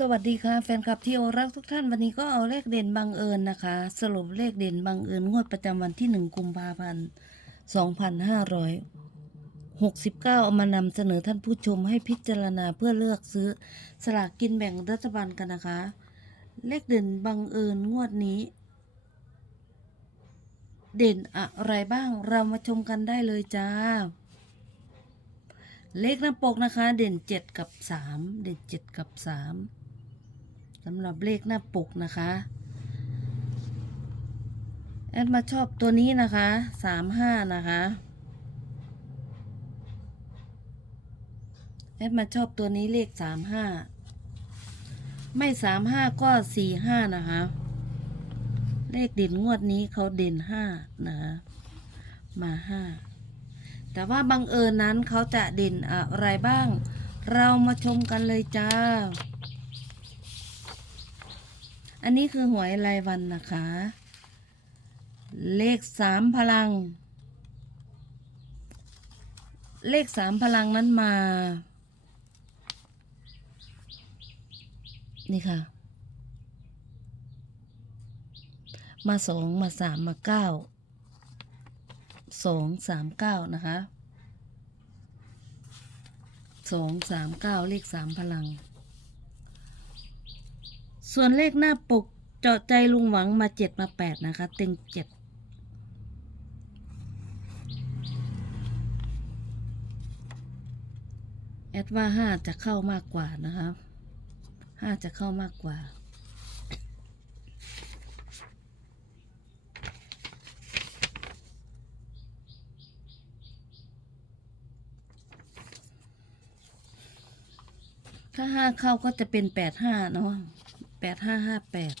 สวัสดีค่ะ แฟนคลับที่รักทุกท่านวันนี้ก็เอาเลขเด่นบังเอิญนะคะ สรุปเลขเด่นบังเอิญงวดประจำวันที่หนึ่งกุมภาพันธ์สองพันห้าร้อยหกสิบเก้าเอามานำเสนอท่านผู้ชมให้พิจารณาเพื่อเลือกซื้อสลากกินแบ่งรัฐบาลกันนะคะ เลขเด่นบังเอิญงวดนี้ เด่นอะไรบ้างเรามาชมกันได้เลยจ้าเลขหน้าปกนะคะ เด่นเจ็ดกับสามเด่นเจ็ดกับสาม สำหรับเลขหน้าปกนะคะ แอดมาชอบตัวนี้นะคะสามห้านะคะ แอดมาชอบตัวนี้เลขสามห้าไม่สามห้าก็สี่ห้านะคะ เลขเด่นงวดนี้เขาเด่นห้านะคะมาห้าแต่ว่าบังเอิญนั้นเขาจะเด่นอะไรบ้าง เรามาชมกันเลยจ้า อันนี้คือหวยรายวันนะคะ เลขสามพลัง เลขสามพลังนั้นมา นี่ค่ะ มาสองมาสามมาเก้าสองสามเก้านะคะสองสามเก้าเลขสามพลัง ส่วนเลขหน้าปกเจาะใจลุงหวังมาเจ็ดมาแปดนะคะ เต็งเจ็ดแอดว่าห้าจะเข้ามากกว่านะคะห้าจะเข้ามากกว่า ถ้าห้าเข้าก็จะเป็นแปดห้าเนาะ ปดห้าห้าแปด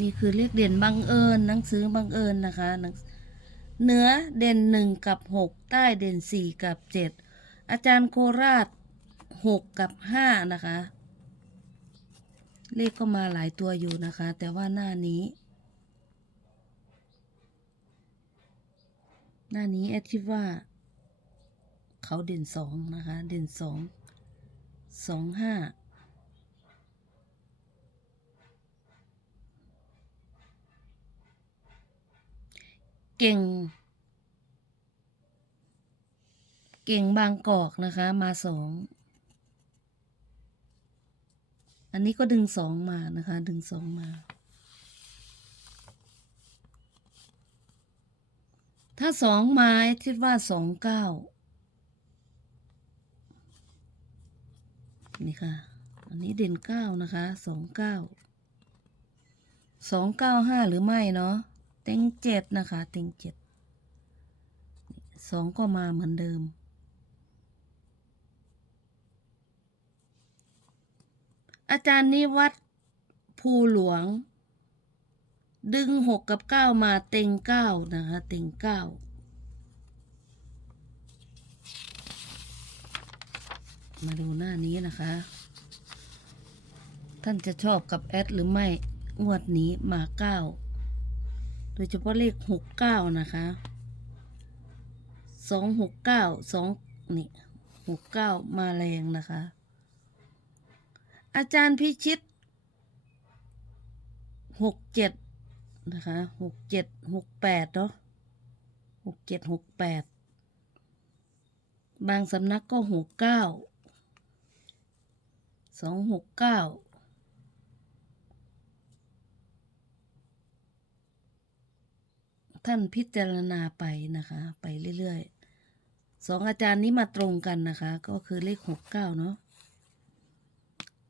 นี่คือเลขเด่นบังเอิญหนังสือบังเอิญนะคะหนังเหนือเด่นหนึ่งกับหกใต้เด่นสี่กับเจ็ดอาจารย์โคราชหกกับห้านะคะ เลขก็มาหลายตัวอยู่นะคะ แต่ว่าหน้านี้ หน้านี้แอดคิดว่า เขาเด่นสองนะคะ เด่นสองสองห้าเก่ง เก่งบางกอกนะคะ มาสอง อันนี้ก็ดึงสองมานะคะ ดึงสองมา ถ้าสองไม้คิดว่าสองเก้า นี่ค่ะ อันนี้เด่นเก้านะคะสองเก้าสองเก้าห้าหรือไม่เนาะเต็งเจ็ดนะคะเต็งเจ็ดสองก็มาเหมือนเดิม อาจารย์นิวัตภูหลวง ดึงหกกับเก้ามาเต็งเก้านะคะ เต็งเก้า มาดูหน้านี้นะคะ ท่านจะชอบกับแอดหรือไม่ งวดนี้มาเก้า โดยเฉพาะเลขหกเก้านะคะสองหกเก้าสองนี่หกเก้ามาแรงนะคะ อาจารย์พิชิตหกเจ็ดนะคะหกเจ็ดหกแปดเนาะหกเจ็ดหกแปดบางสำนักก็หกเก้า สองหกเก้าท่านพิจารณาไปนะคะ ไปเรื่อยๆสองอาจารย์นี้มาตรงกันนะคะ ก็คือเลขหกเก้าเนาะ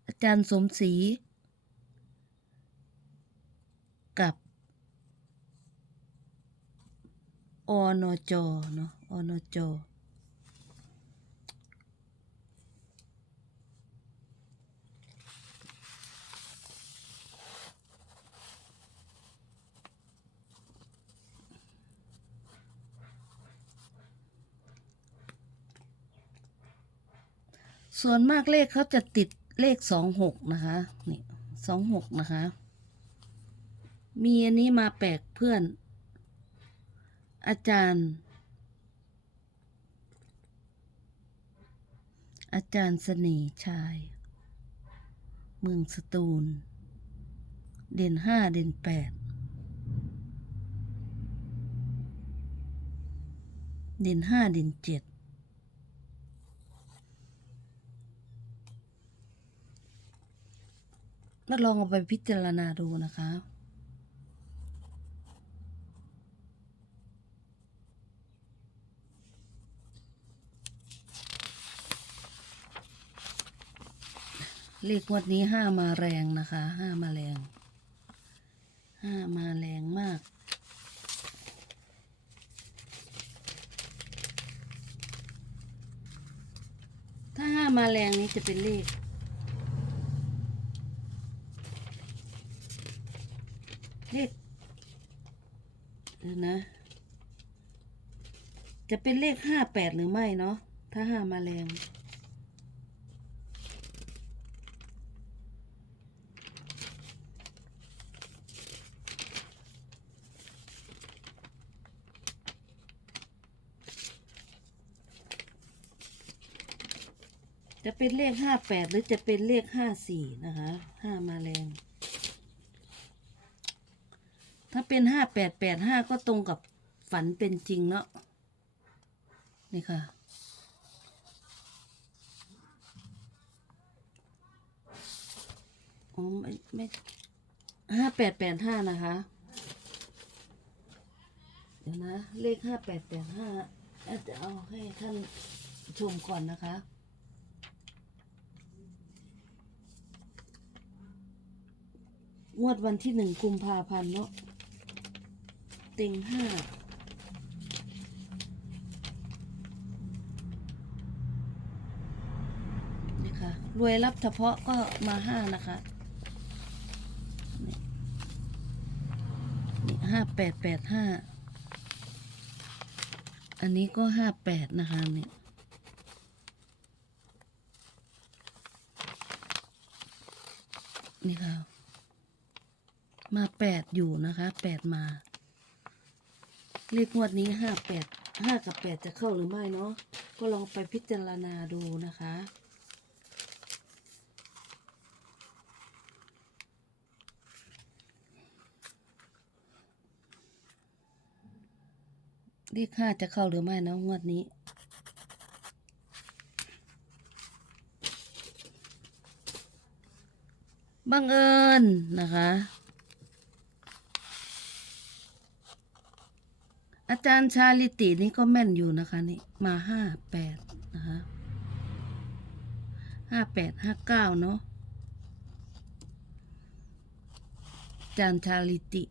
อาจารย์สมศรีกับอนจเนาะอนจ ส่วนมากเลขเขาจะติดเลขสองหกนะคะนี่สองหกนะคะ มีอันนี้มาแปลกเพื่อน อาจารย์ อาจารย์เสน่ห์ชาย เมืองสตูล เด่นห้าเด่นแปดเด่นห้าเด่นเจ็ด แล้วลองเอาไปพิจารณาดูนะคะเลขงวดนี้ห้ามาแรงนะคะห้ามาแรงห้ามาแรงมาก ถ้าห้ามาแรงนี้จะเป็นเลข เลขเดี๋ยวนะ จะเป็นเลขห้าแปดหรือไม่เนาะถ้าห้ามาแรง จะเป็นเลขห้าแปดหรือจะเป็นเลขห้าสี่นะคะห้ามาแรง ถ้าเป็นห้าแปดแปดห้าก็ตรงกับฝันเป็นจริงเนาะ นี่ค่ะ อ๋อไม่ไม่ห้าแปดแปดห้านะคะ เดี๋ยวนะ เลขห้าแปดแปดห้าจะเอาให้ท่านชมก่อนนะคะงวดวันที่หนึ่งกุมภาพันธ์เนาะเต็งห้านี่ค่ะ รวยรับเฉพาะก็มาห้านะคะนี่นี่ห้าแปดแปดห้าอันนี้ก็ห้าแปดนะคะเนี่ยนี่ค่ะ มาแปดอยู่นะคะแปดมา เลขงวดนี้ห้าแปดห้ากับแปดจะเข้าหรือไม่เนาะก็ลองไปพิจารณาดูนะคะ เลขห้าจะเข้าหรือไม่นะงวดนี้ บังเอิญนะคะ อาจารย์ชาลิตินี่ก็แม่นอยู่นะคะนี่ มาห้าแปดนะคะห้าแปดห้าเก้าเนาะอาจารย์ชาลิติ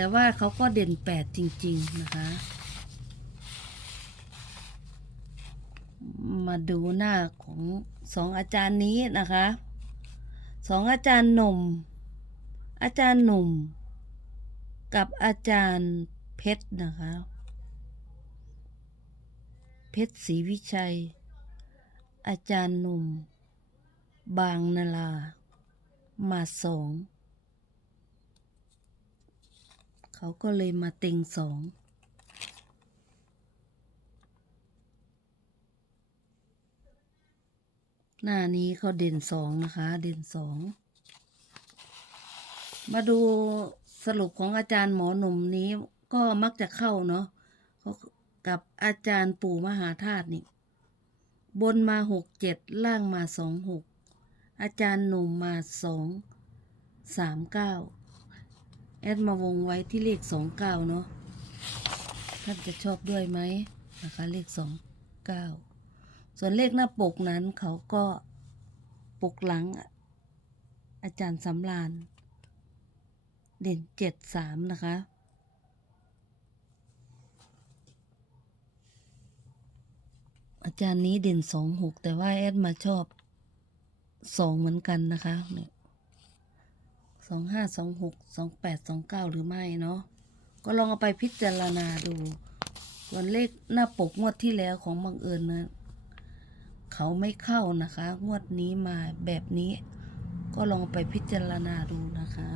แต่ว่าเขาก็เด่นแปดจริง ๆ นะคะ มาดูหน้าของสองอาจารย์นี้นะคะสองอาจารย์หนุ่ม อาจารย์หนุ่ม กับอาจารย์เพชรนะคะ เพชรศรีวิชัย อาจารย์หนุ่ม บางนาลามาสอง เขาก็เลยมาเต็งสอง หน้านี้เขาเด่นสองนะคะ เด่นสอง มาดูสรุปของอาจารย์หมอหนุ่มนี้ก็มักจะเข้าเนาะกับอาจารย์ปู่มหาธาตุนี่ บนมาหกเจ็ดล่างมาสองหกอาจารย์หนุ่มมาสองสามเก้า แอดมาวงไว้ที่เลขสองเก้าเนาะท่านจะชอบด้วยไหมนะคะเลขสองเก้าส่วนเลขหน้าปกนั้นเขาก็ปกหลัง อาจารย์สำราน เด่นเจ็ดสามนะคะอาจารย์นี้เด่นสองหกแต่ว่าแอดมาชอบสองเหมือนกันนะคะเนี่ย สองห้าสองหกสองแปดสองเก้าหรือไม่เนาะก็ลองเอาไปพิจารณาดูส่วนเลขหน้าปกงวดที่แล้วของบังเอิญนะเขาไม่เข้านะคะ งวดนี้มาแบบนี้ ก็ลองไปพิจารณาดูนะคะ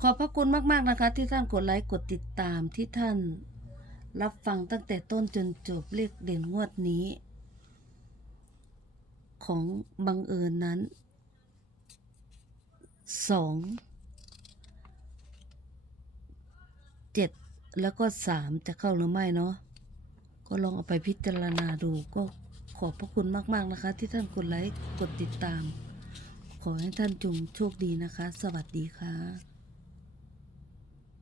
ขอบพระคุณมาก ๆ นะคะ ที่ท่านกดไลค์ กดติดตามที่ท่าน รับฟังตั้งแต่ต้นจนจบเลขเด่นงวดนี้ ของบังเอิญนั้นสองเจ็ดแล้วก็สามจะเข้าหรือไม่เนาะก็ลองเอาไปพิจารณาดูก็ขอบพระคุณมาก ๆ นะคะ ที่ท่านกดไลค์ กดติดตาม ขอให้ท่านจงโชคดีนะคะ สวัสดีค่ะ